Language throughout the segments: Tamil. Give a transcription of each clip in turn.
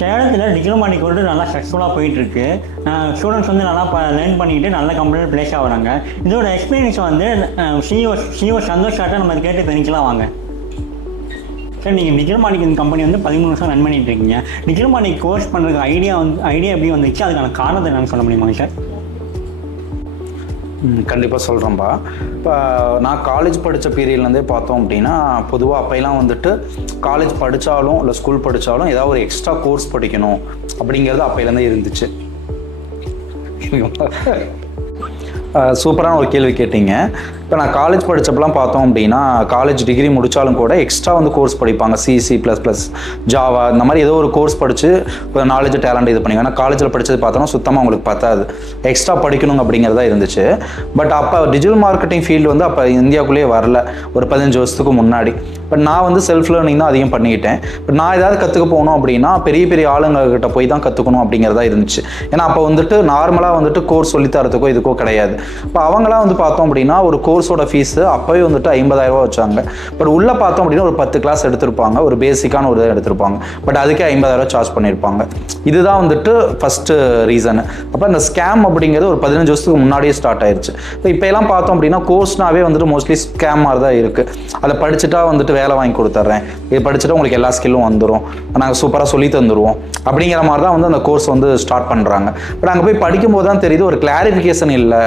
சேலத்தில் டிப்ளமா மார்க்கெட் நல்லா சக்ஸஸ்ஃபுல்லாக போயிட்டுருக்கு. ஸ்டூடெண்ட்ஸ் வந்து நல்லா லேர்ன் பண்ணிக்கிட்டு நல்ல கம்பெனியில் பிளேஸ் ஆகுறாங்க இதோட எக்ஸ்பீரியன்ஸ் வந்து சிஓ சிஓ சந்தோஷ் சார்ட்ட நம்ம கேட்டு தெரிஞ்சுக்கலாம் வாங்க. சார் நீங்கள் டிஜிட்டல் மார்க்கெட்டிங் கம்பெனி வந்து பதிமூணு வருஷம் ரன் பண்ணிட்டு இருக்கீங்க. டிஜிட்டல் மார்க்கெட் கோர்ஸ் பண்ணுறதுக்கு ஐடியா வந்து ஐடியா எப்படி வந்துச்சு? அதுக்கான காரணத்தை என்னன்னு சொல்ல முடியுமா சார் கண்டிப்பாக சொல்கிறேன்ப்பா இப்போ நான் காலேஜ் படித்த பீரியட்லேருந்தே பார்த்தோம் அப்படின்னா பொதுவாக அப்போலாம் வந்துட்டு காலேஜ் படித்தாலும் இல்லை ஸ்கூல் படித்தாலும் ஏதாவது ஒரு எக்ஸ்ட்ரா கோர்ஸ் படிக்கணும் அப்படிங்கிறது அப்போலேருந்தே இருந்துச்சு. சூப்பரான ஒரு கேள்வி கேட்டீங்க. இப்போ நான் காலேஜ் படித்தப்பெல்லாம் பார்த்தோம் அப்படின்னா காலேஜ் டிகிரி முடித்தாலும் கூட எக்ஸ்ட்ரா வந்து கோர்ஸ் படிப்பாங்க. சிசி ப்ளஸ் ப்ளஸ் ஜாவா இந்த மாதிரி ஏதோ ஒரு கோர்ஸ் படித்து ஒரு நாலேஜ் டேலண்ட் இது பண்ணிங்க. ஆனால் காலேஜில் படித்தது பார்த்தோன்னா சுத்தமாக உங்களுக்கு பத்தாது. எக்ஸ்ட்ரா படிக்கணும் அப்படிங்கிறதா இருந்துச்சு. பட் அப்போ டிஜிட்டல் மார்க்கெட்டிங் ஃபீல்டு வந்து அப்போ இந்தியாவுக்குள்ளேயே வரல. ஒரு பதினஞ்சு வருஷத்துக்கு முன்னாடி. பட் நான் வந்து செல்ஃப் லேர்னிங் தான் அதிகம் பண்ணிக்கிட்டேன். பட் நான் ஏதாவது கற்றுக்க போகணும் அப்படின்னா பெரிய பெரிய ஆளுங்கக்கிட்ட போய் தான் கற்றுக்கணும் அப்படிங்கிறதா இருந்துச்சு. ஏன்னா அப்போ வந்துட்டு நார்மலாக வந்துட்டு கோர்ஸ் சொல்லித்தரத்துக்கோ இதுக்கோ கிடையாது. இப்போ அவங்களாம் வந்து பார்த்தோம் அப்படின்னா ஒரு கோர்ஸ் கோர்ஸோட ஃபீஸு அப்போவே வந்துட்டு ஐம்பதாயிரம் ரூபா வச்சாங்க. பட் உள்ளே பார்த்தோம் அப்படின்னா ஒரு பத்து கிளாஸ் எடுத்திருப்பாங்க. ஒரு பேசிக்கான ஒரு இதை எடுத்திருப்பாங்க. பட் அதுக்கே ஐம்பதாயிரம் சார்ஜ் பண்ணியிருப்பாங்க. இதுதான் வந்துட்டு ஃபஸ்ட்டு ரீசனு அப்போ இந்த ஸ்கேம் அப்படிங்கிறது ஒரு பதினஞ்சு வருஷத்துக்கு முன்னாடியே ஸ்டார்ட் ஆயிருச்சு. இப்போ இப்போ எல்லாம் பார்த்தோம் அப்படின்னா கோர்ஸ்னாவே வந்துட்டு மோஸ்ட்லி ஸ்கேம் மாதிரி தான் இருக்குது அதை படிச்சுட்டா வந்துட்டு வேலை வாங்கி கொடுத்துட்றேன். இது படிச்சுட்டா உங்களுக்கு எல்லா ஸ்கில்லும் வந்துடும் நாங்கள் சூப்பராக சொல்லி தந்துடுவோம் அப்படிங்கிற மாதிரி தான் வந்து அந்த கோர்ஸ் வந்து ஸ்டார்ட் பண்ணுறாங்க பட் அங்கே போய் படிக்கும்போது தான் தெரியுது ஒரு கிளாரிஃபிகேஷன் இல்லை.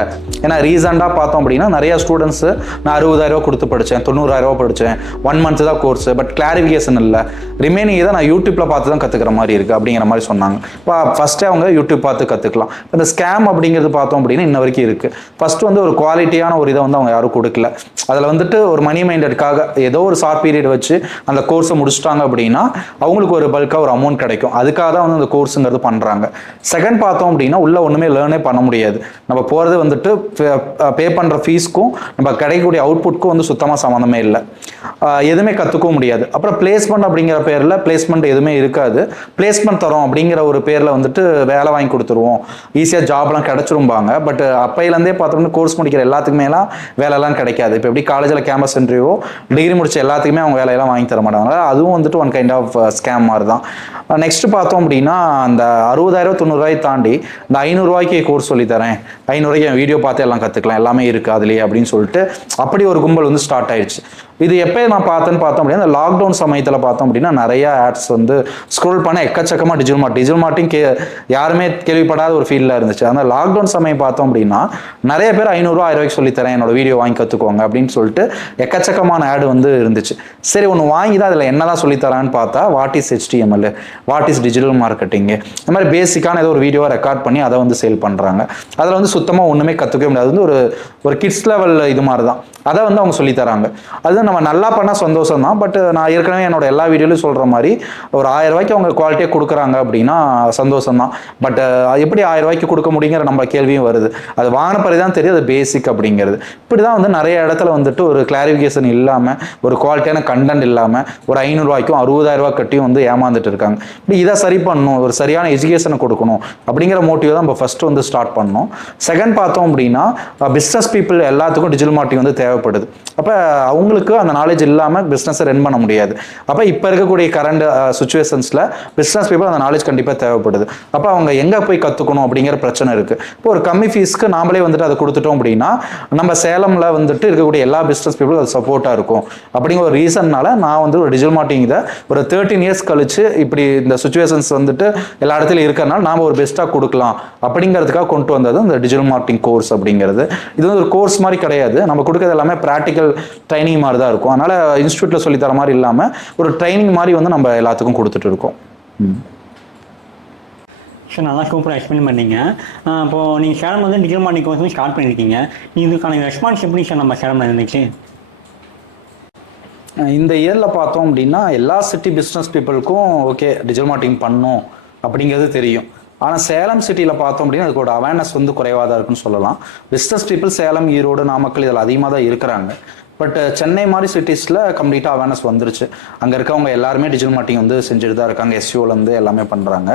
ஏன்னா ரீசெண்டாக பார்த்தோம் அப்படின்னா நிறைய ஸ்டூடெண்ட்ஸு நான் அறுபதாயிரரூவா கொடுத்து படித்தேன் தொண்ணூறாயிரரூவா படித்தேன் ஒன் மந்த் தான் கோர்ஸ் பட் கிளாரிஃபிகேஷன் இல்லை. ரிமைனிங் இதை நான் யூடியூப்பில் பார்த்து தான் கற்றுக்கிற மாதிரி இருக்குது அப்படிங்கிற மாதிரி சொன்னாங்க. இப்போ ஃபஸ்ட்டே அவங்க யூடியூப் பார்த்து கற்றுக்கலாம் இந்த ஸ்கேம் அப்படிங்கிறது பார்த்தோம் அப்படின்னா இன்ன வரைக்கும் இருக்குது ஃபஸ்ட்டு வந்து ஒரு குவாலிட்டியான ஒரு இதை வந்து அவங்க யாரும் கொடுக்கல. அதில் வந்துட்டு ஒரு மணி மைண்டடுக்காக ஏதோ ஒரு ஷார்ட் பீரியட் வச்சு அந்த கோர்ஸை முடிச்சிட்டாங்க அப்படின்னா அவங்களுக்கு ஒரு பல்காக ஒரு அமௌண்ட் கிடைக்கும். அதுக்காக தான் வந்து அந்த கோர்ஸுங்கிறது பண்ணுறாங்க செகண்ட் பார்த்தோம் அப்படின்னா உள்ள ஒன்றுமே லேர்னே பண்ண முடியாது. நம்ம போகிறது வந்துட்டு பே பண்ணுற ஃபீஸ்க்கும் நம்ம கிடைக்கக்கூடிய அவுட்புட்க்கும் வந்து சுத்தமாக சம்மந்தமே இல்லை. எதுவுமே கற்றுக்கவும் முடியாது. அப்புறம் பிளேஸ்மெண்ட் அப்படிங்கிற பேரில் பிளேஸ்மெண்ட் எதுவுமே இருக்காது. பிளேஸ்மெண்ட் தரோம் அப்படிங்கிற ஒரு பேரில் வந்துட்டு வேலை வாங்கி கொடுத்துருவோம். ஈஸியாக ஜாப்லாம் கிடச்சிரும்பாங்க. பட் அப்பையிலேருந்தே பார்த்தோம்னா கோர்ஸ் முடிக்கிற எல்லாத்துக்குமேலாம் வேலைலாம் கிடைக்காது. இப்போ எப்படி காலேஜில் கேம்பஸ் இன்டர்வியூ டிகிரி முடிச்ச எல்லாத்துக்குமே அவங்க வேலையெல்லாம் வாங்கி தர மாட்டாங்க. அதுவும் வந்துட்டு ஒன் கைண்ட் ஆஃப் ஸ்கேம் மாதிரி தான் நெக்ஸ்ட் பார்த்தோம் அப்படின்னா அந்த அறுபதாயிரம் தொண்ணூறுரூவாய் தாண்டி இந்த ஐநூறுரூவாய்க்கு கோர்ஸ் சொல்லித்தரேன் ஐநூறுரூவாய்க்கு என் வீடியோ பார்த்து எல்லாம் கற்றுக்கலாம் எல்லாமே இருக்குது அதுலேயே அப்படின்னு சொல்லிட்டு அப்படி ஒரு கும்பல் வந்து ஸ்டார்ட் ஆயிடுச்சு. இது எப்போ நான் பார்த்தேன்னு பார்த்தோம் அப்படின்னா இந்த லாக்டவுன் சமயத்தில் பார்த்தோம் அப்படின்னா நிறைய ஆட்ஸ் வந்து ஸ்க்ரோல் பண்ண எக்கச்சக்கமாக டிஜிட்டல் மார்ட் டிஜிட்டல் மார்ட்டிங் கே யாருமே கேள்விப்படாத ஒரு ஃபீல்டில் இருந்துச்சு. அந்த லாக்டவுன் சமயம் பார்த்தோம் அப்படின்னா நிறைய பேர் ஐநூறுரூவா ஆயிரம் ரூபாய்க்கு சொல்லித்தரேன் என்னோட வீடியோ வாங்கி கற்றுக்கோங்க அப்படின்னு சொல்லிட்டு எக்கச்சக்கமான ஆடு வந்து இருந்துச்சு. சரி ஒன்று வாங்கி தான் அதில் என்ன தான் சொல்லித்தரான்னு பார்த்தா what is HTML what is digital marketing இந்த மாதிரி பேசிக்கான ஏதோ ஒரு வீடியோவை ரெக்கார்ட் பண்ணி அதை வந்து சேல் பண்ணுறாங்க அதில் வந்து சுத்தமாக ஒன்றுமே கற்றுக்கவே முடியாது. வந்து ஒரு ஒரு கிட்ஸ் லெவல் இது மாதிரி தான் அதை வந்து அவங்க சொல்லித் தராங்க. அது நம்ம நல்லா பண்ணால் சந்தோஷம் தான் பட் நான் ஏற்கனவே என்னோட எல்லா வீடியோலையும் சொல்கிற மாதிரி ஒரு ஆயிரம் ரூபாய்க்கு அவங்க குவாலிட்டியாக கொடுக்குறாங்க அப்படின்னா சந்தோஷம் தான் பட் எப்படி ஆயிரம் ரூபாய்க்கு கொடுக்க முடியுங்கிற நம்ம கேள்வியும் வருது. அது வாங்கின பிறகு தான் தெரியும் அது பேசிக் அப்படிங்கிறது. இப்படி தான் வந்து நிறைய இடத்துல வந்துட்டு ஒரு கிளாரிஃபிகேஷன் இல்லாமல் ஒரு குவாலிட்டியான கண்டென்ட் இல்லாமல் ஒரு ஐநூறுரூவாய்க்கும் அறுபதாயிரம் ரூபாய் கட்டியும் வந்து ஏமாந்துட்டு இருக்காங்க. இப்படி இதை சரி பண்ணணும் ஒரு சரியான எஜுகேஷனை கொடுக்கணும் அப்படிங்கிற மோட்டிவ் தான் நம்ம ஃபஸ்ட்டு வந்து ஸ்டார்ட் பண்ணோம். செகண்ட் பார்த்தோம் அப்படின்னா பிஸ்னஸ் பீப்புள் எல்லாத்துக்கும் டிஜிட்டல் மார்க்கெட்டிங் வந்து தேவைப்படுது. அப்போ அவங்களுக்கு அந்த நாலேஜ் இல்லாமல் பிஸ்னஸை ரன் பண்ண முடியாது. அப்போ இப்போ இருக்கக்கூடிய கரண்ட் சுச்சுவேஷன்ஸில் பிஸ்னஸ் பீப்புள் அந்த நாலேஜ் கண்டிப்பாக தேவைப்படுது. அப்போ அவங்க எங்கே போய் கற்றுக்கணும் அப்படிங்கிற பிரச்சனை இருக்குது இப்போ ஒரு கம்மி ஃபீஸ்க்கு நாமளே வந்துட்டு அதை கொடுத்துட்டோம் அப்படின்னா நம்ம சேலமில் வந்துட்டு இருக்கக்கூடிய எல்லா பிஸ்னஸ் பீப்புளும் அது சப்போர்ட்டாக இருக்கும். அப்படிங்கிற ஒரு ரீசன்னால நான் வந்து ஒரு டிஜிட்டல் மார்க்கெட்டிங் இதை ஒரு தேர்ட்டின் இயர்ஸ் கழிச்சு இப்படி இந்த சுச்சுவேஷன்ஸ் வந்துட்டு எல்லா இடத்துலையும் இருக்கிறனால நாம் ஒரு பெஸ்ட்டாக கொடுக்கலாம். அப்படிங்கிறதுக்காக கொண்டு வந்தது இந்த டிஜிட்டல் மார்க்கெட்டிங் கோர்ஸ் அப்படிங்கிறது. இது வந்து ஒரு கோர்ஸ் மாதிரி கிடையாது. நம்ம கொடுக்கறது எல்லாமே ப்ராக்டிக்கல் ட்ரைனிங் மாதிரி தான் இருக்கும். அதனால் இன்ஸ்டியூட்டில் சொல்லி தர மாதிரி இல்லாமல் ஒரு ட்ரைனிங் மாதிரி வந்து நம்ம எல்லாத்துக்கும் கொடுத்துட்டு இருக்கோம். சார் நல்லா சூப்பராக எக்ஸ்பிளைன் பண்ணீங்க. ஆஹ் இப்போ நீங்கள் சேலம் வந்து டிஜிட்டல் மார்க்கெட்டிங் கோர்ஸ் வந்து ஸ்டார்ட் பண்ணியிருக்கீங்க இதுக்கான ரெஸ்பான்ஸ் எப்படி சார் நம்ம சேலமில் இருந்துச்சு? இந்த இயரில் பார்த்தோம் அப்படின்னா எல்லா சிட்டி பிஸ்னஸ் பீப்புளுக்கும் ஓகே டிஜிட்டல் மார்க்கெட்டிங் பண்ணும் அப்படிங்கிறது தெரியும். ஆனால் சேலம் சிட்டியில் பார்த்தோம் அப்படின்னா அதுக்கோட அவேர்னஸ் வந்து குறைவாக தான் இருக்குன்னு சொல்லலாம். பிஸ்னஸ் பீப்புள் சேலம் ஈரோடு நாமக்கல் இதில் அதிகமாக தான் இருக்கிறாங்க. பட் சென்னை uh, மாதிரி சிட்டிஸில் கம்ப்ளீட்டாக அவேர்னஸ் வந்துருச்சு. அங்கே இருக்கவங்க எல்லாருமே டிஜிட்டல் மார்க்கெட்டிங் வந்து செஞ்சுட்டு தான் இருக்காங்க. எஸ்சிஓலேருந்து எல்லாமே பண்ணுறாங்க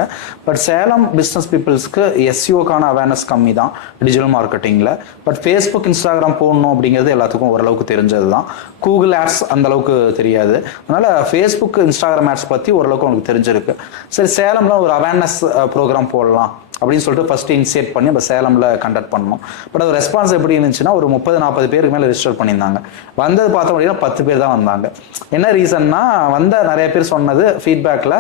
பட் சேலம் பிஸ்னஸ் பீப்புள்ஸ்க்கு எஸ்சிஓக்கான அவேர்னஸ் கம்மி தான் டிஜிட்டல் மார்க்கெட்டிங்கில் பட் ஃபேஸ்புக் இன்ஸ்டாகிராம் போடணும் அப்படிங்கிறது எல்லாத்துக்கும் ஓரளவுக்கு தெரிஞ்சது தான் கூகுள் ஆட்ஸ் அந்தளவுக்கு தெரியாது. அதனால் ஃபேஸ்புக் இன்ஸ்டாகிராம் ஆட்ஸ் பற்றி ஓரளவுக்கு உங்களுக்கு தெரிஞ்சிருக்கு. சரி சேலம்லாம் ஒரு அவேர்னஸ் ப்ரோக்ராம் uh, போடலாம். அப்படின்னு சொல்லிட்டு ஃபர்ஸ்ட் இனிஷியேட் பண்ணி நம்ம சேலமில் கண்டக்ட் பண்ணோம் பட் அது ரெஸ்பான்ஸ் எப்படி இருந்துச்சுன்னா ஒரு முப்பது நாற்பது பேருக்கு மேலே ரிஜிஸ்டர் பண்ணியிருந்தாங்க. வந்தது பார்த்தோம் அப்படின்னா பத்து பேர் தான் வந்தாங்க. என்ன ரீசன்னா வந்த நிறைய பேர் சொன்னது ஃபீட்பேக்கில்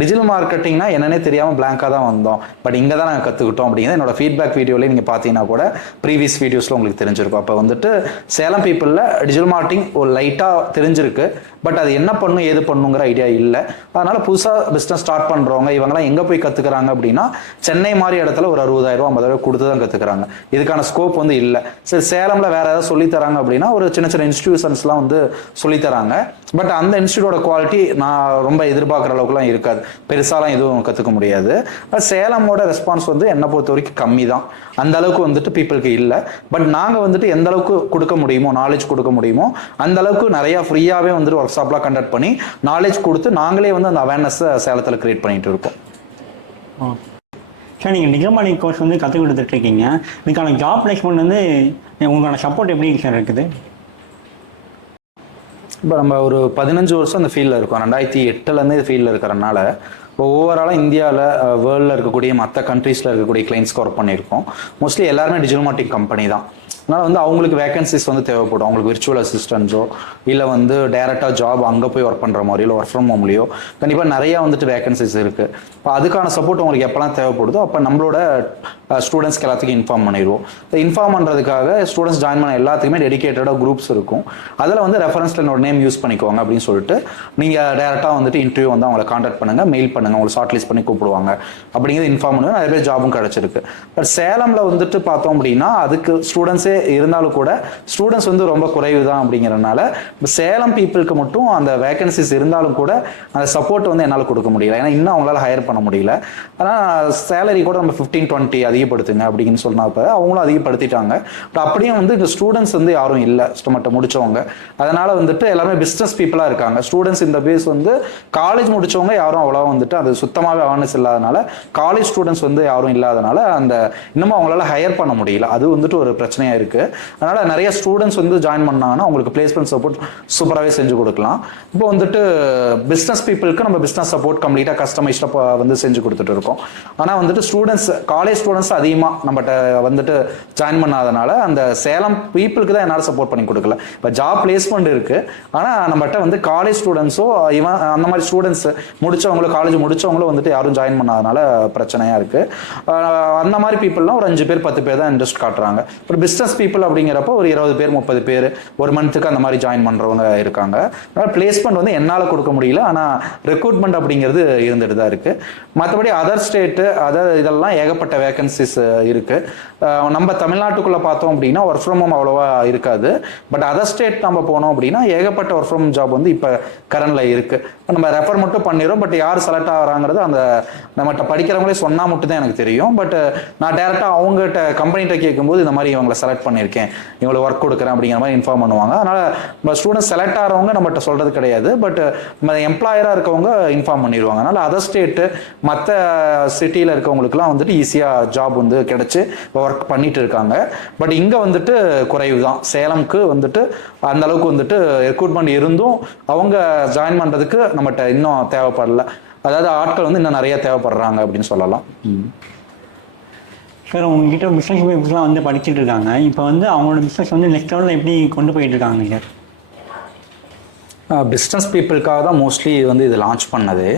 டிஜிட்டல் மார்க்கெட்டிங்னா என்னன்னே தெரியாமல் பிளாங்காக தான் வந்தோம். பட் இங்கே தான் நாங்கள் கற்றுக்கிட்டோம் அப்படிங்கிறது என்னோட ஃபீட்பேக் வீடியோலேயே நீங்கள் பார்த்தீங்கன்னா கூட ப்ரீவியஸ் வீடியோஸில் உங்களுக்கு தெரிஞ்சிருக்கும். அப்போ வந்துட்டு சேலம் பீப்புளில் டிஜிட்டல் மார்க்கெட்டிங் ஒரு லைட்டாக தெரிஞ்சிருக்கு. பட் அது என்ன பண்ணும் ஏது பண்ணுங்கிற ஐடியா இல்லை. அதனால புதுசாக பிஸ்னஸ் ஸ்டார்ட் பண்ணுறவங்க இவங்கெல்லாம் எங்கே போய் கற்றுக்குறாங்க அப்படின்னா சென்னை மாதிரி இடத்துல ஒரு அறுபதாயிரம் ஐம்பதாயிரம் கொடுத்து தான் கற்றுக்குறாங்க இதுக்கான ஸ்கோப் வந்து இல்லை. சரி சேலமில் வேற ஏதாவது சொல்லித்தராங்க அப்படின்னா ஒரு சின்ன சின்ன இன்ஸ்டிடியூஷன்ஸ்லாம் வந்து சொல்லித் தராங்க. பட் அந்த இன்ஸ்டியூட்டோட குவாலிட்டி நான் ரொம்ப எதிர்பார்க்குற அளவுக்குலாம் இருக்காது. பெருசாலாம் எதுவும் கற்றுக்க முடியாது. பட் சேலமோட ரெஸ்பான்ஸ் வந்து என்னை பொறுத்த வரைக்கும் கம்மி தான். அந்த அளவுக்கு வந்துட்டு பீப்புளுக்கு இல்லை. பட் நாங்கள் வந்துட்டு எந்த அளவுக்கு கொடுக்க முடியுமோ நாலேஜ் கொடுக்க முடியுமோ அந்த அளவுக்கு நிறையா ஃப்ரீயாகவே வந்துட்டு ஒர்க் ஷாப்லாம் கண்டக்ட் பண்ணி நாலேஜ் கொடுத்து நாங்களே வந்து அந்த அவேர்னஸை சேலத்தில் கிரியேட் பண்ணிட்டு இருக்கோம். சார் நீங்கள் டிஜிட்டல் கோர்ஸ் வந்து கற்றுக் கொடுத்துட்டு இருக்கீங்க இதுக்கான ஜாப் பிளேஸ்மெண்ட் வந்து உங்களோட சப்போர்ட் எப்படி சார் இருக்குது? இப்போ நம்ம ஒரு பதினஞ்சு வருஷம் அந்த ஃபீல்டில் இருக்கோம். ரெண்டாயிரத்தி எட்டுலேருந்து இந்த ஃபீல்டில் இருக்கிறனால இப்போ ஓவராலாக இந்தியாவில் வேர்ல்டில் இருக்கக்கூடிய மற்ற கண்ட்ரீஸில் இருக்கக்கூடிய கிளைண்ட்ஸ்க்கு ஒர்க் பண்ணியிருக்கோம். மோஸ்ட்லி எல்லாருமே டிஜிட்டல் மார்க்கெட்டிங் கம்பெனி தான். அதனால் வந்து அவங்களுக்கு வேகன்சிஸ் வந்து தேவைப்படும். அவங்களுக்கு விர்ச்சுவல் அசிஸ்டன்ஸோ இல்லை வந்து டேரெக்டாக ஜாப் அங்கே போய் ஒர்க் பண்ணுற மாதிரி இல்லை ஒர்க் ஃப்ரம் ஹோம்லையோ கண்டிப்பாக நிறையா வந்துட்டு வேகன்சிஸ் இருக்குது இப்போ அதுக்கான சப்போர்ட் உங்களுக்கு எப்போல்லாம் தேவைப்படுதோ அப்போ நம்மளோட Uh, ஸ்டூடெண்ட்ஸ்க்கு எல்லாத்துக்கும் இன்ஃபார்ம் பண்ணிடுவோம். இன்ஃபார்ம் பண்ணுறதுக்காக ஸ்டூடெண்ட்ஸ் ஜாயின் பண்ண எல்லாத்துக்குமே டெடிக்கேட்டடாக குரூப்ஸ் இருக்கும். அதில் வந்து ரெஃபரன்ஸில் என்னோட நேம் யூஸ் பண்ணிக்கோங்க அப்படின்னு சொல்லிட்டு நீங்கள் டேரெக்டாக வந்துட்டு இன்டர்வியூ வந்து அவங்களை காண்டாக்ட் பண்ணுங்கள் மெயில் பண்ணுங்கள் உங்களை ஷார்ட் லிஸ்ட் பண்ணி கூப்பிடுவாங்க. அப்படிங்கிறது இன்ஃபார்ம் பண்ணுங்க. நிறைய பேர் ஜாபும் கிடச்சிருக்கு. பட் சேலமில் வந்துட்டு பார்த்தோம் அப்படின்னா அதுக்கு ஸ்டூடெண்ட்ஸே இருந்தாலும் கூட ஸ்டூடெண்ட்ஸ் வந்து ரொம்ப குறைவு தான் அப்படிங்கிறனால சேலம் பீப்புளுக்கு மட்டும் அந்த வேகன்சிஸ் இருந்தாலும் கூட அந்த சப்போர்ட் வந்து என்னால் கொடுக்க முடியல. ஏன்னா இன்னும் அவங்களால ஹையர் பண்ண முடியல. ஆனால் சேலரி கூட நம்ம ஃபிஃப்டீன் டுவெண்ட்டி அதிகப்படுத்துங்க அப்படின்னு சொன்னப்ப அவங்களும் அதிகப்படுத்திட்டாங்க. பட் அப்படியும் வந்து இந்த ஸ்டூடெண்ட்ஸ் வந்து யாரும் இல்லை ஸ்டமட்டை முடிச்சவங்க. அதனால வந்துட்டு எல்லாமே பிஸ்னஸ் பீப்புளாக இருக்காங்க. ஸ்டூடெண்ட்ஸ் இந்த பேஸ் வந்து காலேஜ் முடிச்சவங்க யாரும் அவ்வளோ வந்துட்டு அது சுத்தமாகவே அவேர்னஸ் இல்லாதனால காலேஜ் ஸ்டூடெண்ட்ஸ் வந்து யாரும் இல்லாதனால அந்த இன்னமும் அவங்களால ஹையர் பண்ண முடியல. அது வந்துட்டு ஒரு பிரச்சனையாக இருக்கு. அதனால நிறைய ஸ்டூடெண்ட்ஸ் வந்து ஜாயின் பண்ணாங்கன்னா அவங்களுக்கு பிளேஸ்மெண்ட் சப்போர்ட் சூப்பராகவே செஞ்சு கொடுக்கலாம். இப்போ வந்துட்டு பிஸ்னஸ் பீப்புளுக்கு நம்ம பிஸ்னஸ் சப்போர்ட் கம்ப்ளீட்டாக கஸ்டமைஸ்டாக வந்து செஞ்சு கொடுத்துட்டு இருக்கோம். ஆனால் வந்துட்டு ஸ்டூடெண்ட்ஸ் காலேஜ் ஸ்டூடெண்ட்ஸ் அதிகமாக நம்மகிட்ட வந்துட்டு ஜாயின் பண்ணாதனால அந்த சேலம் பீப்புளுக்கு தான் என்னால் சப்போர்ட் பண்ணி கொடுக்கல. இப்போ ஜாப் பிளேஸ்மெண்ட் இருக்குது ஆனால் நம்மகிட்ட வந்து காலேஜ் ஸ்டூடெண்ட்ஸோ இவன் அந்த மாதிரி ஸ்டூடெண்ட்ஸ் முடித்தவங்களோ காலேஜ் முடிச்சவங்களும் வந்துட்டு யாரும் ஜாயின் பண்ணாதனால பிரச்சனையாக இருக்குது அந்த மாதிரி பீப்புளெலாம் ஒரு அஞ்சு பேர் பத்து பேர் தான் இன்ட்ரெஸ்ட் காட்டுறாங்க. ஒரு பிஸ்னஸ் பீப்புள் அப்படிங்கிறப்போ ஒரு இருபது பேர் முப்பது பேர் ஒரு மந்த்துக்கு அந்த மாதிரி ஜாயின் பண்ணுறவங்க இருக்காங்க. அதனால் பிளேஸ்மெண்ட் வந்து என்னால் கொடுக்க முடியல. ஆனால் ரெக்ரூட்மெண்ட் அப்படிங்கிறது இருந்துட்டு தான் இருக்குது மற்றபடி அதர் ஸ்டேட்டு அதர் இதெல்லாம் ஏகப்பட்ட வேகன்சிஸ் uh, இருக்கு. Uh, நம்ம தமிழ்நாட்டுக்குள்ள பார்த்தோம் அப்படின்னா ஒர்க் ஃப்ரம் ஹோம் அவ்வளோவா இருக்காது. பட் அதர் ஸ்டேட் நம்ம போனோம் அப்படின்னா ஏகப்பட்ட ஒர்க் ஃப்ரம் ஜாப் வந்து இப்போ கரண்ட்ல இருக்கு. நம்ம ரெஃபர் மட்டும் பண்ணிடுறோம். பட் யார் செலக்ட் ஆகிறாங்கிறது அந்த நம்மகிட்ட படிக்கிறவங்களே சொன்னா மட்டும் தான் எனக்கு தெரியும். பட் uh, நான் டேரெக்டாக அவங்ககிட்ட கம்பெனிகிட்ட கேட்கும்போது இந்த மாதிரி இவங்களை செலக்ட் பண்ணியிருக்கேன். இவங்களுக்கு ஒர்க் கொடுக்குறேன் அப்படிங்கிற மாதிரி இன்ஃபார்ம் பண்ணுவாங்க. அதனால நம்ம ஸ்டூடெண்ட்ஸ் செலக்ட் ஆகிறவங்க நம்மகிட்ட சொல்றது கிடையாது. பட் நம்ம எம்ப்ளாயராக இருக்கவங்க இன்ஃபார்ம் பண்ணிடுவாங்க. அதனால அதர் ஸ்டேட்டு மற்ற சிட்டியில் இருக்கவங்களுக்குலாம் வந்துட்டு ஈஸியாக ஜாப் வந்து கிடைச்சு ஒர்க் பண்ணிட்டு இருக்காங்க. பட் இங்கே வந்துட்டு குறைவு தான் சேலம்க்கு வந்துட்டு அந்த அளவுக்கு வந்துட்டு ரெக்ரூட்மெண்ட் இருந்தும் அவங்க ஜாயின் பண்ணுறதுக்கு நம்மகிட்ட இன்னும் தேவைப்படல. அதாவது ஆட்கள் வந்து இன்னும் நிறைய தேவைப்படுறாங்க அப்படின்னு சொல்லலாம். சார் உங்ககிட்ட பிஸ்னஸ் பீப்புள்ஸ்லாம் வந்து படிச்சுட்டு இருக்காங்க. இப்போ வந்து அவங்களோட பிஸ்னஸ் வந்து நெக்ஸ்ட் லெவலில் எப்படி கொண்டு போயிட்டு இருக்காங்க சார்? பிஸ்னஸ் பீப்புளுக்காக தான் மோஸ்ட்லி வந்து இது லான்ச் பண்ணது.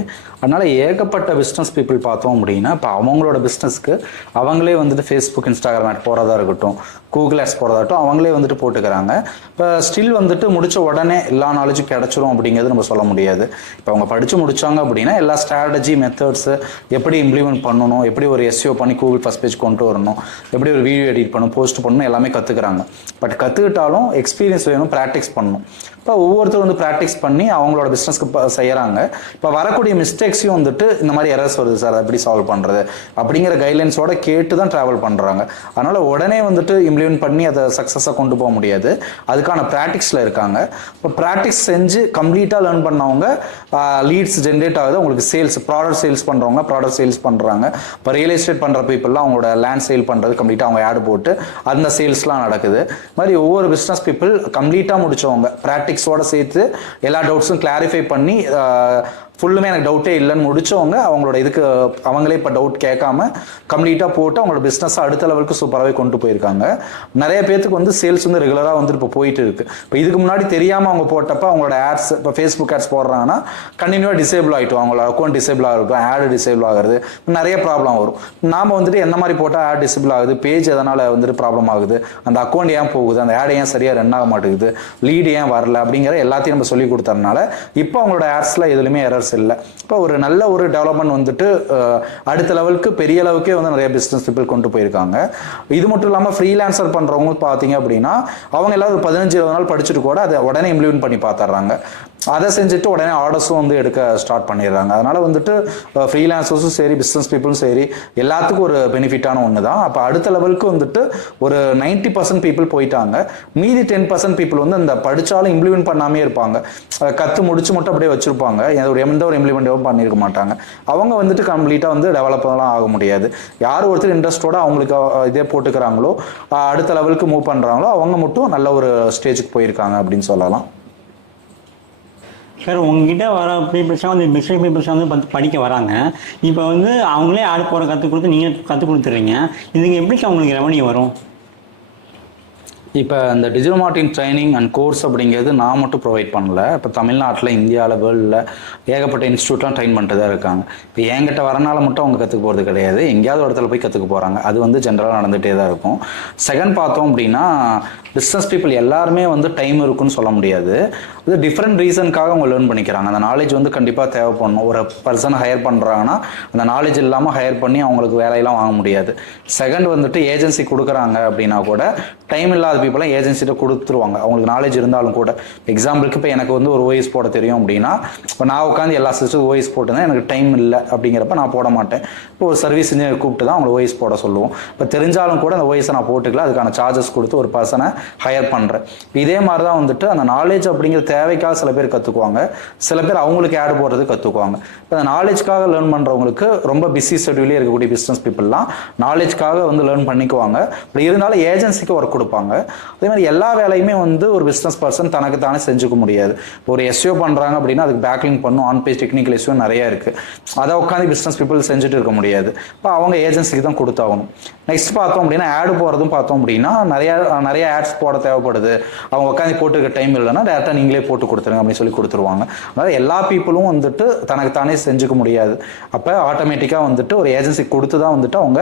அதனால் ஏகப்பட்ட பிஸ்னஸ் பீப்புள் பார்த்தோம் அப்படின்னா இப்போ அவங்களோட பிஸ்னஸ்க்கு அவங்களே வந்துட்டு ஃபேஸ்புக் இன்ஸ்டாகிராம் ஆட் போகிறதா இருக்கட்டும் கூகுள் ஆட்ஸ் போகிறதா இருக்கட்டும் அவங்களே வந்துட்டு போட்டுக்கிறாங்க. இப்போ ஸ்டில் வந்துட்டு முடித்த உடனே எல்லா நாலேஜும் கிடச்சிரும் அப்படிங்கிறது நம்ம சொல்ல முடியாது. இப்போ அவங்க படித்து முடித்தாங்க அப்படின்னா எல்லா ஸ்ட்ராட்டஜி மெத்தட்ஸு எப்படி இம்ப்ளிமெண்ட் பண்ணணும் எப்படி ஒரு எஸ்யோ பண்ணி கூகுள் ஃபஸ்ட் பேஜ் கொண்டு வரணும் எப்படி ஒரு வீடியோ எடிட் பண்ணணும் போஸ்ட் பண்ணணும் எல்லாமே கற்றுக்குறாங்க பட் கற்றுக்கிட்டாலும் எக்ஸ்பீரியன்ஸ் வேணும் ப்ராக்டிஸ் பண்ணணும். இப்போ ஒவ்வொருத்தரும் வந்து ப்ராக்டிஸ் பண்ணி அவங்களோட பிஸ்னஸ்க்கு செய்கிறாங்க இப்போ வரக்கூடிய மிஸ்டேக்ஸ் ஃபீட்பேக்ஸையும் வந்துட்டு இந்த மாதிரி எரர்ஸ் வருது சார் எப்படி சால்வ் பண்ணுறது அப்படிங்கிற கைட்லைன்ஸோட கேட்டு தான் ட்ராவல் பண்ணுறாங்க அதனால் உடனே வந்துட்டு இம்ப்ளிமெண்ட் பண்ணி அதை சக்ஸஸாக கொண்டு போக முடியாது. அதுக்கான ப்ராக்டிக்ஸில் இருக்காங்க. இப்போ ப்ராக்டிக்ஸ் செஞ்சு கம்ப்ளீட்டாக லேர்ன் பண்ணவங்க லீட்ஸ் ஜென்ரேட் ஆகுது. உங்களுக்கு சேல்ஸ் ப்ராடக்ட் சேல்ஸ் பண்ணுறவங்க ப்ராடக்ட் சேல்ஸ் பண்ணுறாங்க இப்போ ரியல் எஸ்டேட் பண்ணுற பீப்புளெலாம் அவங்களோட லேண்ட் சேல் பண்ணுறது கம்ப்ளீட்டாக அவங்க ஆட் போட்டு அந்த சேல்ஸ்லாம் நடக்குது. மாதிரி ஒவ்வொரு பிஸ்னஸ் பீப்புள் கம்ப்ளீட்டாக முடித்தவங்க ப்ராக்டிக்ஸோடு சேர்த்து எல்லா டவுட்ஸும் கிளாரிஃபை பண்ணி ஃபுல்லுமே எனக்கு டவுட்டே இல்லைன்னு முடிச்சவங்க அவங்களோட இதுக்கு அவங்களே இப்போ டவுட் கேட்காம கம்ப்ளீட்டாக போட்டு அவங்களோட பிஸ்னஸை அடுத்த லெவலுக்கு சூப்பராகவே கொண்டு போயிருக்காங்க. நிறைய பேத்துக்கு வந்து சேல்ஸ் வந்து ரெகுலராக வந்து இப்போ போயிட்டு இருக்கு. இப்போ இதுக்கு முன்னாடி தெரியாமல் அவங்க போட்டப்ப அவங்களோட ஆட்ஸ் இப்போ ஃபேஸ்புக் ஆட்ஸ் போடுறாங்கன்னா கண்டினியூவாக டிசேபிள் ஆகிட்டும் அவங்களோட அக்கௌண்ட் டிசேபிள் ஆகிருக்கும் ஆடு டிசேபிள் ஆகுறது நிறைய ப்ராப்ளம் வரும். நாம் வந்துட்டு என்ன மாதிரி போட்டால் ஆட் டிசேபிள் ஆகுது? பேஜ் எதனால் வந்துட்டு ப்ராப்ளம் ஆகுது? அந்த அக்கௌண்ட் ஏன் போகுது? அந்த ஆட் ஏன் சரியாக ரன் ஆக மாட்டேங்குது? லீடு ஏன் வரல? அப்படிங்கிற எல்லாத்தையும் நம்ம சொல்லி கொடுத்ததுனால இப்போ அவங்களோட ஆட்ஸில் எதுலையுமே எரர்ஸ் இல்லை. இப்போ ஒரு நல்ல ஒரு டெவலப்மெண்ட் வந்துட்டு அடுத்த லெவலுக்கு பெரிய அளவுக்கே வந்து நிறைய பிஸ்னஸ் பீப்புள் கொண்டு போயிருக்காங்க. இது மட்டும் இல்லாமல் ஃப்ரீலான்சர் பண்ணுறவங்க பார்த்தீங்க அப்படின்னா அவங்க எல்லாரும் ஒரு பதினஞ்சு இருபது நாள் படிச்சுட்டு கூட அதை உடனே இம்ப்ளிமெண்ட் பண்ணி பார்த்துட்றாங்க அதை செஞ்சுட்டு உடனே ஆர்டர்ஸும் வந்து எடுக்க ஸ்டார்ட் பண்ணிடுறாங்க. அதனால வந்துட்டு ஃப்ரீலான்சர்ஸும் சரி பிஸ்னஸ் பீப்புளும் சரி எல்லாத்துக்கும் ஒரு பெனிஃபிட்டான ஒன்று தான் அப்போ அடுத்த லெவலுக்கு வந்துட்டு ஒரு நைன்டி பர்சன்ட் பீப்புள் போயிட்டாங்க. மீதி டென் பர்சன்ட் பீப்புள் வந்து இந்த படித்தாலும் இம்ப்ளிமெண்ட் பண்ணாமே இருப்பாங்க. கற்று முடிச்சு மட்டும் அப்படியே வச்சிருப்பாங்க. எந்த ஒரு எந்த ஒரு இம்ப்ளிமெண்ட்டும் பண்ணியிருக்க மாட்டாங்க. அவங்க வந்துட்டு கம்ப்ளீட்டாக வந்து டெவலப்லாம் ஆக முடியாது. யார் ஒருத்தர் இன்ட்ரெஸ்டோட அவங்களுக்கு இதே போட்டுக்கிறாங்களோ அடுத்த லெவலுக்கு மூவ் பண்ணுறாங்களோ அவங்க மட்டும் நல்ல ஒரு ஸ்டேஜுக்கு போயிருக்காங்க அப்படின்னு சொல்லலாம். சார் உங்ககிட்ட வர பீப்புள்ஸ்லாம் வந்து பிஸ்னஸ் பீப்புள்ஸ் வந்து பத்து படிக்க வராங்க. இப்போ வந்து அவங்களே ஆள் போகிற கற்றுக் கொடுத்து நீங்கள் கற்றுக் கொடுத்துறீங்க. இதுக்கு எப்படி சார் உங்களுக்கு ரெவன்யூ வரும்? இப்போ இந்த digital marketing training and course அப்படிங்கிறது நான் மட்டும் ப்ரொவைட் பண்ணல. இப்போ தமிழ்நாட்டில் இந்தியாவில் வேர்ல்டில் ஏகப்பட்ட இன்ஸ்டியூட்லாம் ட்ரைன் பண்ணிட்டு தான் இருக்காங்க. இப்போ என்கிட்ட வரனால மட்டும் அவங்க கற்றுக்க போகிறது கிடையாது. எங்கேயாவது ஒரு இடத்துல போய் கற்றுக்க போகிறாங்க அது வந்து ஜென்ரலாக நடந்துகிட்டே தான் இருக்கும். செகண்ட் பார்த்தோம் அப்படின்னா பிஸ்னஸ் பீப்புள் எல்லாருமே வந்து டைம் இருக்குன்னு சொல்ல முடியாது. இது டிஃப்ரெண்ட் ரீசனுக்காக அவங்க லேர்ன் பண்ணிக்கிறாங்க. அந்த நாலேஜ் வந்து கண்டிப்பாக தேவைப்படணும். ஒரு பர்சன் ஹையர் பண்ணுறாங்கன்னா அந்த நாலேஜ் இல்லாமல் ஹையர் பண்ணி அவங்களுக்கு வேலையெல்லாம் வாங்க முடியாது. செகண்ட் வந்துட்டு ஏஜென்சி கொடுக்குறாங்க அப்படின்னா கூட டைம் இல்லாத பீப்புளாக ஏஜென்சிட்ட கொடுத்துருவாங்க. அவங்களுக்கு நாலேஜ் இருந்தாலும் கூட. எக்ஸாம்பிளுக்கு இப்போ எனக்கு வந்து ஒரு ஓஎஸ் போட தெரியும் அப்படின்னா இப்போ நான் உட்காந்து எல்லா சிஸ்டத்துக்கும் ஓஎஸ் போட்டுருந்தேன் எனக்கு டைம் இல்லை அப்படிங்கிறப்ப நான் போட மாட்டேன். இப்போ ஒரு சர்வீஸ் இன்ஜினியர் கூப்பிட்டு தான் அவங்களை ஓஎஸ் போட சொல்லுவோம். இப்போ தெரிஞ்சாலும் கூட அந்த ஓஎஸை நான் போட்டுக்கல. அதுக்கான சார்ஜஸ் கொடுத்து ஒரு பர்சனை ஹையர் பண்ணுறேன் இதே மாதிரி தான் வந்துட்டு அந்த நாலேஜ் அப்படிங்கிற தேவைக்காக சில பேர் கற்றுக்குவாங்க சில பேர் அவங்களுக்கு ஆட் போடுறது கற்றுக்குவாங்க இப்போ அந்த நாலேஜ்க்காக லேர்ன் பண்ணுறவங்களுக்கு ரொம்ப பிஸி ஷெட்யூலே இருக்கக்கூடிய பிஸ்னஸ் பீப்புளெலாம் நாலேஜ்க்காக வந்து லேர்ன் பண்ணிக்குவாங்க. அப்படி இருந்தாலும் ஏஜென்சிக்கு ஒர்க் கொடுப்பாங்க. அதே மாதிரி எல்லா வேலையுமே வந்து ஒரு பிஸ்னஸ் பர்சன் தனக்கு தானே செஞ்சுக்க முடியாது. ஒரு எஸ்யூ பண்ணுறாங்க அப்படின்னா அதுக்கு பேக்லிங் பண்ணும். ஆன் பேஜ் டெக்னிக்கல் எஸ்யூ நிறைய இருக்குது அதை உட்காந்து பிஸ்னஸ் பீப்புள் செஞ்சுட்டு இருக்க முடியாது. இப்போ அவங்க ஏஜென்சிக்கு தான் கொடுத்தாகணும். நெக்ஸ்ட் பார்த்தோம் அப்படின்னா ஆடு போகிறதும் பார்த்தோம் அப்படின்னா நிறைய நிறைய ஆட்ஸ் போட தேவைப்படுது. அவங்க உட்காந்து போட்டுருக்க டைம் இல்லைன்னா டேரெக்டாக நீங்களே போட்டு கொடுத்துருங்க அப்படின்னு சொல்லி கொடுத்துருவாங்க. அதாவது எல்லா பீப்புளும் வந்துட்டு தனக்கு தானே செஞ்சுக்க முடியாது. அப்போ ஆட்டோமேட்டிக்காக வந்துட்டு ஒரு ஏஜென்சி கொடுத்து தான் வந்துட்டு அவங்க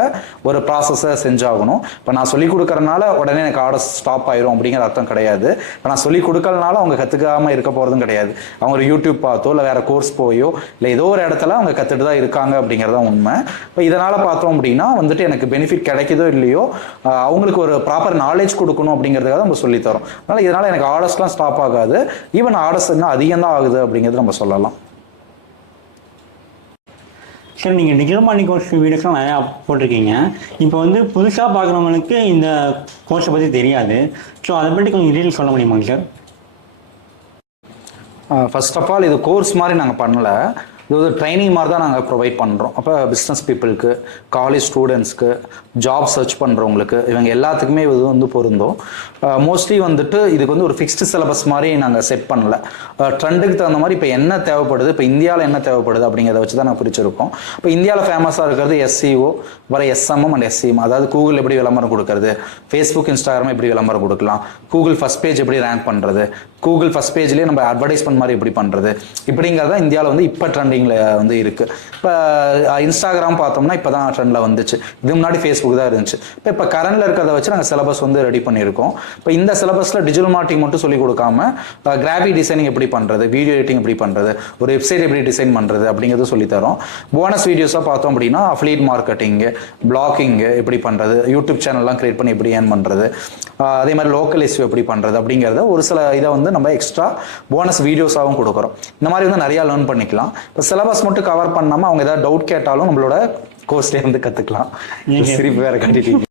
ஒரு ப்ராசஸை செஞ்சாகணும். இப்போ நான் சொல்லி கொடுக்கறனால உடனே எனக்கு ஆர்டர் ஸ்டாப் ஆயிரும் அப்படிங்கிற அர்த்தம் கிடையாது. இப்போ நான் சொல்லி கொடுக்கறனால அவங்க கற்றுக்காம இருக்க போகிறதும் கிடையாது. அவங்க ஒரு யூடியூப் பார்த்தோ இல்லை வேற கோர்ஸ் போயோ இல்லை ஏதோ ஒரு இடத்துல அவங்க கற்றுட்டு தான் இருக்காங்க அப்படிங்கிறது தான் உண்மை. இப்போ இதனால் பார்த்தோம் அப்படின்னா வந்துட்டு எனக்கு பெனிஃபிட் கிடைக்குதோ இல்லையோ அவங்களுக்கு ஒரு ப்ராப்பர் நாலேஜ் கொடுக்கணும் அப்படிங்கிறதுக்காக நம்ம சொல்லித்தரோம் அதனால் இதனால் எனக்கு ஆர்டர்ஸ்லாம் ஸ்டாப் ஆகாது. ஈவன் ஆர்டர்ஸ் இன்னும் அதிகம் தான் ஆகுது அப்படிங்கிறது நம்ம சொல்லலாம். சார் நீங்கள் மார்னிங் கோர்ஸ் வீடியோஸ்லாம் நிறையா போட்டிருக்கீங்க. இப்போ வந்து புதுசாக பார்க்குறவங்களுக்கு இந்த கோர்ஸை பற்றி தெரியாது. ஸோ அதை பற்றி கொஞ்சம் டீட்டெயில் சொல்ல முடியுமாங்க சார் ஃபர்ஸ்ட் ஆஃப் ஆல் இது கோர்ஸ் மாதிரி நாங்கள் பண்ணல. இது ஒரு ட்ரைனிங் மாதிரி தான் நாங்கள் ப்ரொவைட் பண்ணுறோம் அப்போ பிஸ்னஸ் பீப்புளுக்கு காலேஜ் ஸ்டூடெண்ட்ஸ்க்கு ஜாப் சர்ச் பண்ணுறவங்களுக்கு இவங்க எல்லாத்துக்குமே இது வந்து பொருந்தும். மோஸ்ட்லி வந்துட்டு இதுக்கு வந்து ஒரு ஃபிக்ஸ்டு சிலபஸ் மாதிரி நாங்கள் செட் பண்ணல. ட்ரெண்டுக்கு தகுந்த மாதிரி இப்போ என்ன தேவைப்படுது இப்போ இந்தியாவில் என்ன தேவைப்படுது அப்படிங்கிறத வச்சு தான் நான் பிரிச்சிருக்கோம். இப்போ இந்தியாவில் ஃபேமஸாக இருக்கிறது எஸ்சிஓ வர எஸ்எம்எம் அண்ட் எஸ்சிஎம் அதாவது கூகுள் எப்படி விளம்பரம் கொடுக்கறது ஃபேஸ்புக் இன்ஸ்டாகிராம் எப்படி விளம்பரம் கொடுக்கலாம் கூகுள் ஃபஸ்ட் பேஜ் எப்படி ரேங்க் பண்ணுறது கூகுள் ஃபஸ்ட் பேஜ்லேயே நம்ம அட்வர்டைஸ்மெண்ட் மாதிரி எப்படி பண்ணுறது இப்படிங்கிறத இந்தியாவில் வந்து இப்போ ட்ரெண்டிங் ட்ரெண்டிங்கில் வந்து இருக்குது இப்போ இன்ஸ்டாகிராம் பார்த்தோம்னா இப்போ தான் ட்ரெண்டில் வந்துச்சு. இது முன்னாடி ஃபேஸ்புக் தான் இருந்துச்சு. இப்போ இப்போ கரண்டில் இருக்கிறத வச்சு நாங்கள் சிலபஸ் வந்து ரெடி பண்ணியிருக்கோம். இப்போ இந்த சிலபஸில் டிஜிட்டல் மார்க்கெட்டிங் மட்டும் சொல்லிக் கொடுக்காம கிராஃபிக் டிசைனிங் எப்படி பண்ணுறது வீடியோ எடிட்டிங் எப்படி பண்ணுறது ஒரு வெப்சைட் எப்படி டிசைன் பண்ணுறது அப்படிங்கிறது சொல்லித்தரோம் போனஸ் வீடியோஸாக பார்த்தோம் அப்படின்னா அஃப்லீட் மார்க்கெட்டிங்கு பிளாகிங்கு எப்படி பண்ணுறது யூடியூப் சேனல்லாம் கிரியேட் பண்ணி எப்படி ஏன் பண்ணுறது அதே மாதிரி லோக்கல் இஷ்யூ எப்படி பண்ணுறது அப்படிங்கிறத ஒரு சில இதை வந்து நம்ம எக்ஸ்ட்ரா போனஸ் வீடியோஸாகவும் கொடுக்குறோம். இந்த மாதிரி வந்து நிறையா லேர்ன் பண்ணிக்கலாம். இப்போ சிலபஸ் மட்டும் கவர் பண்ணாமல் அவங்க ஏதாவது டவுட் கேட்டாலும் நம்மளோட கோர்ஸ்லேயே வந்து கற்றுக்கலாம் நீங்க- சிரிப்பு வேறு காட்டிட்டீங்க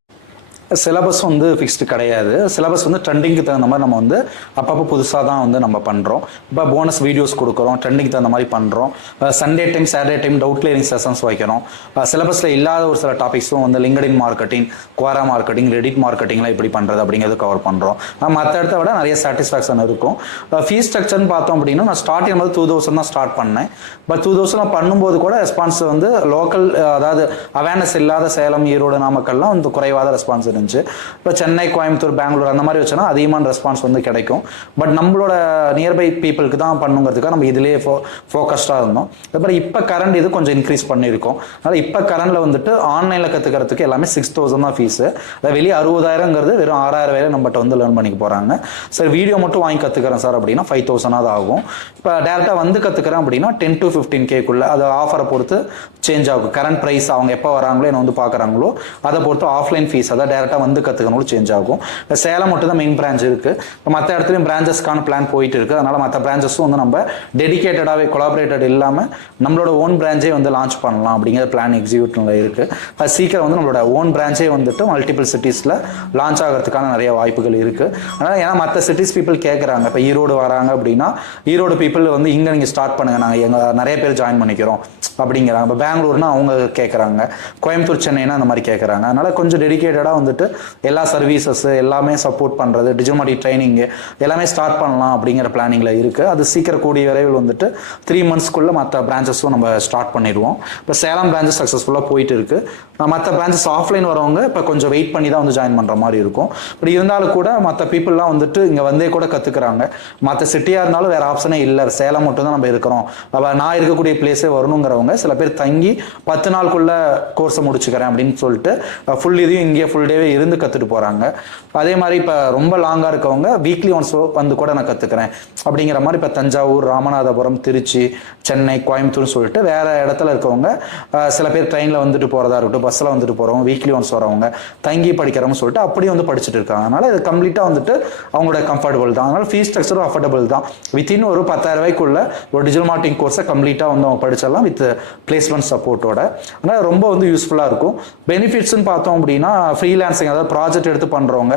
சிலபஸ் வந்து ஃபிக்ஸ்டு கிடையாது. சிலபஸ் வந்து ட்ரெண்டிங்க்கு தகுந்த மாதிரி நம்ம வந்து அப்பப்போ புதுசாக தான் வந்து நம்ம பண்ணுறோம் இப்போ போனஸ் வீடியோஸ் கொடுக்குறோம் ட்ரெண்டிங்க்கு தகுந்த மாதிரி பண்ணுறோம் Sunday time Saturday time doubt clearing sessions வைக்கிறோம். சிலபஸில் இல்லாத ஒரு சில டாபிக்ஸும் வந்து LinkedIn marketing Quora marketing Reddit மார்க்கெட்டிங்லாம் எப்படி பண்ணுறது அப்படிங்கிறது கவர் பண்ணுறோம் மற்ற இடத்த விட நிறைய சாட்டிஸ்ஃபேக்ஷன் இருக்கும். ஃபீஸ் ஸ்ட்ரக்சர்னு பார்த்தோம் அப்படின்னா நான் ஸ்டார்ட் போது டூ தௌசண்ட் தான் ஸ்டார்ட் பண்ணேன். பட் டூ தௌசண்ட் பண்ணும்போது கூட ரெஸ்பான்ஸ் வந்து லோக்கல் அதாவது அவேர்னஸ் இல்லாத சேலம் ஈரோடு நாமக்கல்லாம் வந்து குறைவாத ரெஸ்பான்ஸ் இருந்துச்சு. இப்போ சென்னை கோயம்புத்தூர் பெங்களூர் அந்த மாதிரி வச்சோன்னா அதிகமான ரெஸ்பான்ஸ் வந்து கிடைக்கும். பட் நம்மளோட நியர்பை பீப்புளுக்கு தான் பண்ணுங்கிறதுக்காக நம்ம இதுலேயே ஃபோ ஃபோக்கஸ்டாக இருந்தோம். அதுக்கப்புறம் இப்போ கரண்ட் இது கொஞ்சம் இன்க்ரீஸ் பண்ணியிருக்கோம். அதனால் இப்போ கரண்டில் வந்துட்டு ஆன்லைனில் கற்றுக்கிறதுக்கு எல்லாமே சிக்ஸ் தௌசண்ட் தான் ஃபீஸு அதாவது வெளியே அறுபதாயிரங்கிறது வெறும் ஆறாயிரம் வேலை நம்மகிட்ட வந்து லேர்ன் பண்ணிக்க போகிறாங்க சார் வீடியோ மட்டும் வாங்கி கற்றுக்கிறேன் சார் அப்படின்னா ஃபைவ் தௌசண்டாக ஆகும். இப்போ டேரெக்டாக வந்து கற்றுக்கிறேன் அப்படின்னா டென் டு ஃபிஃப்டீன் கேக்குள்ளே அது ஆஃபரை பொறுத்து சேஞ்ச் ஆகும். கரண்ட் ப்ரைஸ் அவங்க எப்போ வராங்களோ என்ன வந்து பார்க்குறாங்களோ அதை பொறுத்து ஆஃப்லைன் ஃபீஸ் அதாவது டேரெக்டாக வந்து கற்றுக்கணும் சேஞ்ச் ஆகும். இப்போ சேலம் மட்டும் தான் மெயின் பிரான்ச் இருக்குது இப்போ மற்ற இடத்துலையும் பிரான்ச்சஸ்க்கான பிளான் போயிட்டு இருக்குது அதனால் மற்ற பிரான்ச்சஸும் வந்து நம்ம டெடிகேட்டடாகவே கொலாபரேட்டட் இல்லாமல் நம்மளோட ஓன் பிரான்ச்சே வந்து லான்ச் பண்ணலாம் அப்படிங்கிற பிளான் எக்ஸிக்யூட்டில் இருக்குது அது சீக்கிரம் வந்து நம்மளோட ஓன் பிரான்ச்சே வந்துட்டு மல்டிபிள் சிட்டிஸில் லான்ச் ஆகிறதுக்கான நிறைய வாய்ப்புகள் இருக்குது அதனால் ஏன்னா மற்ற சிட்டிஸ் பீப்புள் கேட்குறாங்க இப்போ ஈரோடு வராங்க அப்படின்னா ஈரோடு பீப்புள் வந்து இங்கே நீங்கள் ஸ்டார்ட் பண்ணுங்கள் நாங்கள் எங்கள் நிறைய பேர் ஜாயின் பண்ணிக்கிறோம் அப்படிங்கிறாங்க. இப்போ பெங்களூர்னா அவங்க கேட்குறாங்க கோயம்புத்தூர் சென்னைனா அந்த மாதிரி கேட்குறாங்க அதனால் கொஞ்சம் டெடிகேட்டடாக வந்துட்டு எல்லா சர்வீசஸ் எல்லாமே சப்போர்ட் பண்ணுறது டிஜிமாட்டி ட்ரைனிங்கு எல்லாமே ஸ்டார்ட் பண்ணலாம் அப்படிங்கிற பிளானிங்கில் இருக்குது அது சீக்கிரம் கூடிய விரைவில் வந்துட்டு த்ரீ மந்த்ஸ்க்குள்ளே மற்ற பிரான்ச்சஸும் நம்ம ஸ்டார்ட் பண்ணிடுவோம். இப்போ சேலம் பிரான்ச்சஸ் சக்ஸஸ்ஃபுல்லாக போயிட்டு இருக்குது மற்ற பிரான்ச்சஸ் ஆஃப்லைன் வரவங்க இப்போ கொஞ்சம் வெயிட் பண்ணி தான் வந்து ஜாயின் பண்ணுற மாதிரி இருக்கும். இப்படி இருந்தாலும் கூட மற்ற பீப்புளெலாம் வந்துட்டு இங்கே வந்தே கூட கற்றுக்குறாங்க மற்ற சிட்டியாக இருந்தாலும் வேறு ஆப்ஷனே இல்லை. சேலம் மட்டும் தான் நம்ம இருக்கிறோம். அப்போ நான் இருக்கக்கூடிய பிளேஸே வரணுங்கிறவங்க சில பேர் தங்கி பத்து நாளுக்குள்ளே கோர்ஸை முடிச்சுக்கிறேன் அப்படின்னு சொல்லிட்டு ஃபுல் இதையும் இங்கே ஃபுல் டேவே இருந்து கற்றுட்டு போகிறாங்க அதே மாதிரி இப்போ ரொம்ப லாங்காக இருக்கவங்க வீக்லி ஒன்ஸ் வந்து கூட நான் கற்றுக்கிறேன் அப்படிங்கிற மாதிரி இப்போ தஞ்சாவூர் ராமநாதபுரம் திருச்சி சென்னை கோயம்புத்தூர்னு சொல்லிட்டு வேறு இடத்துல இருக்கவங்க சில பேர் ட்ரெயினில் வந்துட்டு போகிறதா இருக்கட்டும் பஸ்ஸில் வந்துட்டு போகிறவங்க வீக்லி ஒன்ஸ் வரவங்க தங்கி படிக்கிறவங்க சொல்லிட்டு அப்படியே வந்து படிச்சுட்டு இருக்காங்க. அதனால் இது கம்ப்ளீட்டாக வந்துட்டு அவங்களோட கம்ஃபர்டபுள் தான். அதனால் ஃபீஸ் ஸ்ட்ரக்சரும் அஃபோர்டபுள் தான். வித்தின் ஒரு பத்தாயிரம் ரூபாய்க்குள்ள ஒரு டிஜிட்டல் மார்க்கெட்டிங் கோர்ஸை கம்ப்ளீட்டாக வந்து அவங்க படிச்சிடலாம் வித் பிளேஸ்மெண்ட் சப்போர்ட்டோட அதனால் ரொம்ப வந்து யூஸ்ஃபுல்லாக இருக்கும். பெனிஃபிட்ஸ்னு பார்த்தோம் அப்படின்னா ஃப்ரீலான்சிங் அதாவது ப்ராஜெக்ட் எடுத்து பண்ணுறவங்க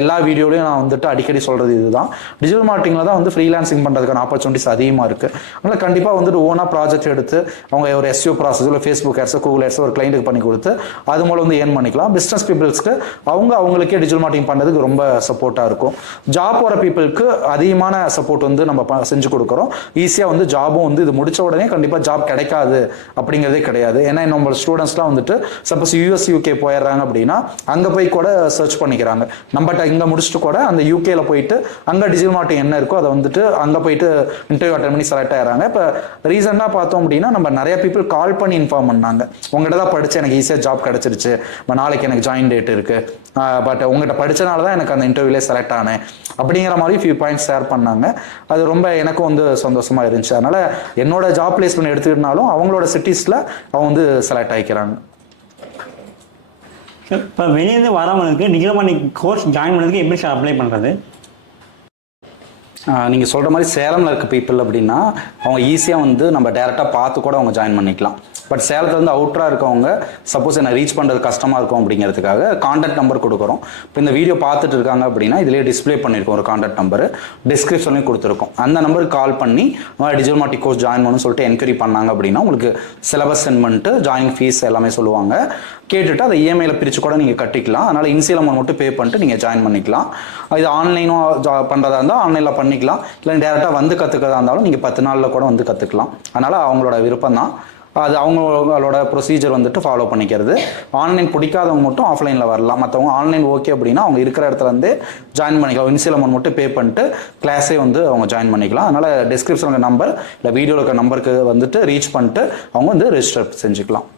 எல்லா வீடியோலையும் நான் வந்துட்டு அடிக்கடி சொல்கிறது இதுதான். டிஜிட்டல் மார்க்கெட்டிங்கில் தான் வந்து ஃப்ரீலான்சிங் பண்ணுறதுக்கான ஆப்பர்ச்சுனிட்டிஸ் அதிகமாக இருக்குது அதனால் கண்டிப்பாக வந்துட்டு ஓனாக ப்ராஜெக்ட் எடுத்து அவங்க ஒரு எஸ்யூ ப்ராசஸ் இல்லை ஃபேஸ்புக் ஆட்ஸோ கூகுள் ஆட்ஸோ ஒரு கிளைண்ட்டுக்கு பண்ணி கொடுத்து அது மூலம் வந்து ஏர்ன் பண்ணிக்கலாம். பிஸ்னஸ் பீப்புள்ஸ்க்கு அவங்க அவங்களுக்கே டிஜிட்டல் மார்க்கெட்டிங் பண்ணுறதுக்கு ரொம்ப சப்போர்ட்டாக இருக்கும். ஜாப் போகிற பீப்புளுக்கு அதிகமான சப்போர்ட் வந்து நம்ம செஞ்சு கொடுக்குறோம். ஈஸியாக வந்து ஜாபும் வந்து இது முடிச்ச உடனே கண்டிப்பாக ஜாப் கிடைக்காது அப்படிங்கிறதே கிடையாது. ஏன்னா நம்ம ஸ்டூடெண்ட்ஸ்லாம் வந்துட்டு சப்போஸ் யூஎஸ் யூகே போயிடுறாங்க அப்படின்னா அங்கே போய் கூட சர்ச் பண்ணிக்கிறாங்க. நம்மகிட்ட இங்கே முடிச்சுட்டு கூட அந்த யூகேல போயிட்டு அங்கே டிஜிட்டல் மார்க்கெட்டிங் என்ன இருக்கோ அதை வந்துட்டு அங்கே போயிட்டு இன்டர்வியூ அட்டன் பண்ணி செலக்ட் ஆயிடுறாங்க. இப்போ ரீசெண்டாக பார்த்தோம் அப்படின்னா நம்ம நிறைய பீப்புள் கால் பண்ணி இன்ஃபார்ம் பண்ணாங்க. உங்கள்கிட்ட தான் படிச்சு எனக்கு ஈஸியாக ஜாப் கிடச்சிருச்சு. இப்போ நாளைக்கு எனக்கு ஜாயின் டேட் இருக்கு. பட் உங்கள்கிட்ட படித்தனால தான் எனக்கு அந்த இன்டர்வியூலே செலக்ட் ஆனேன். அப்படிங்கிற மாதிரி ஃபியூ பாயிண்ட்ஸ் ஷேர் பண்ணாங்க. அது ரொம்ப எனக்கும் வந்து சந்தோஷமா இருந்துச்சு. அதனால என்னோட ஜாப் பிளேஸ்மெண்ட் எடுத்துக்கிட்டாலும் அவங்களோட சிட்டிஸில் அவங்க வந்து செலக்ட் ஆகிக்கிறாங்க இப்போ வெளியேருந்து வரவங்களுக்கு டிஜிட்டல் நீ கோர்ஸ் ஜாயின் பண்ணுறதுக்கு எப்படி சார் அப்ளை பண்ணுறது நீங்கள் சொல்கிற மாதிரி சேலமில் இருக்க பீப்புள் அப்படின்னா அவங்க ஈஸியாக வந்து நம்ம டேரெக்டாக பார்த்து கூட அவங்க ஜாயின் பண்ணிக்கலாம். பட் சேலத்துலேருந்து அவுட்டராக இருக்கவங்க சப்போஸ் என்ன ரீச் பண்ணுறது கஷ்டமாக இருக்கும் அப்படிங்கிறதுக்காக காண்டாக்ட் நம்பர் கொடுக்குறோம். இப்போ இந்த வீடியோ பார்த்துட்டு இருக்காங்க அப்படின்னா இதிலே டிஸ்ப்ளே பண்ணியிருக்கோம் ஒரு காண்டாக்ட் நம்பர் டிஸ்கிரிப்ஷன்லையும் கொடுத்துருக்கோம். அந்த நம்பருக்கு கால் பண்ணி டிஜிட்டல் மார்க்கெட்டிங் கோர்ஸ் ஜாயின் பண்ணணும்னு சொல்லிட்டு என்கொயரி பண்ணாங்க அப்படின்னா உங்களுக்கு சிலபஸ் சென்ட் பண்ணிட்டு ஜாயின் ஃபீஸ் எல்லாமே சொல்லுவாங்க. கேட்டுட்டு அதை இஎம்ஐயில் பிரித்து கூட நீங்கள் கட்டிக்கலாம். அதனால் இன்சியல் அமௌண்ட் மட்டும் பே பண்ணிட்டு நீங்கள் ஜாயின் பண்ணிக்கலாம். இது ஆன்லைனும் பண்ணுறதா இருந்தால் ஆன்லைனில் பண்ணிக்கலாம். இல்லை டேரெக்டாக வந்து கற்றுக்கிறதா இருந்தாலும் நீங்கள் பத்து நாளில் கூட வந்து கற்றுக்கலாம் அதனால் அவங்களோட விருப்பம் தான் அது அவங்களோட ப்ரொசீஜர் வந்துட்டு ஃபாலோ பண்ணிக்கிறது. ஆன்லைன் பிடிக்காதவங்க மட்டும் ஆஃப்லைனில் வரலாம். மற்றவங்க ஆன்லைன் ஓகே அப்படின்னா அவங்க இருக்கிற இடத்துல வந்து ஜாயின் பண்ணிக்கலாம். இனிஷியல் அமௌண்ட் மட்டும் பே பண்ணிட்டு கிளாஸே வந்து அவங்க ஜாயின் பண்ணிக்கலாம். அதனால் டிஸ்கிரிப்ஷனில் நம்பர் இல்லை வீடியோவில் இருக்கிற நம்பருக்கு வந்துட்டு ரீச் பண்ணிட்டு அவங்க வந்து ரெஜிஸ்டர் செஞ்சுக்கலாம்.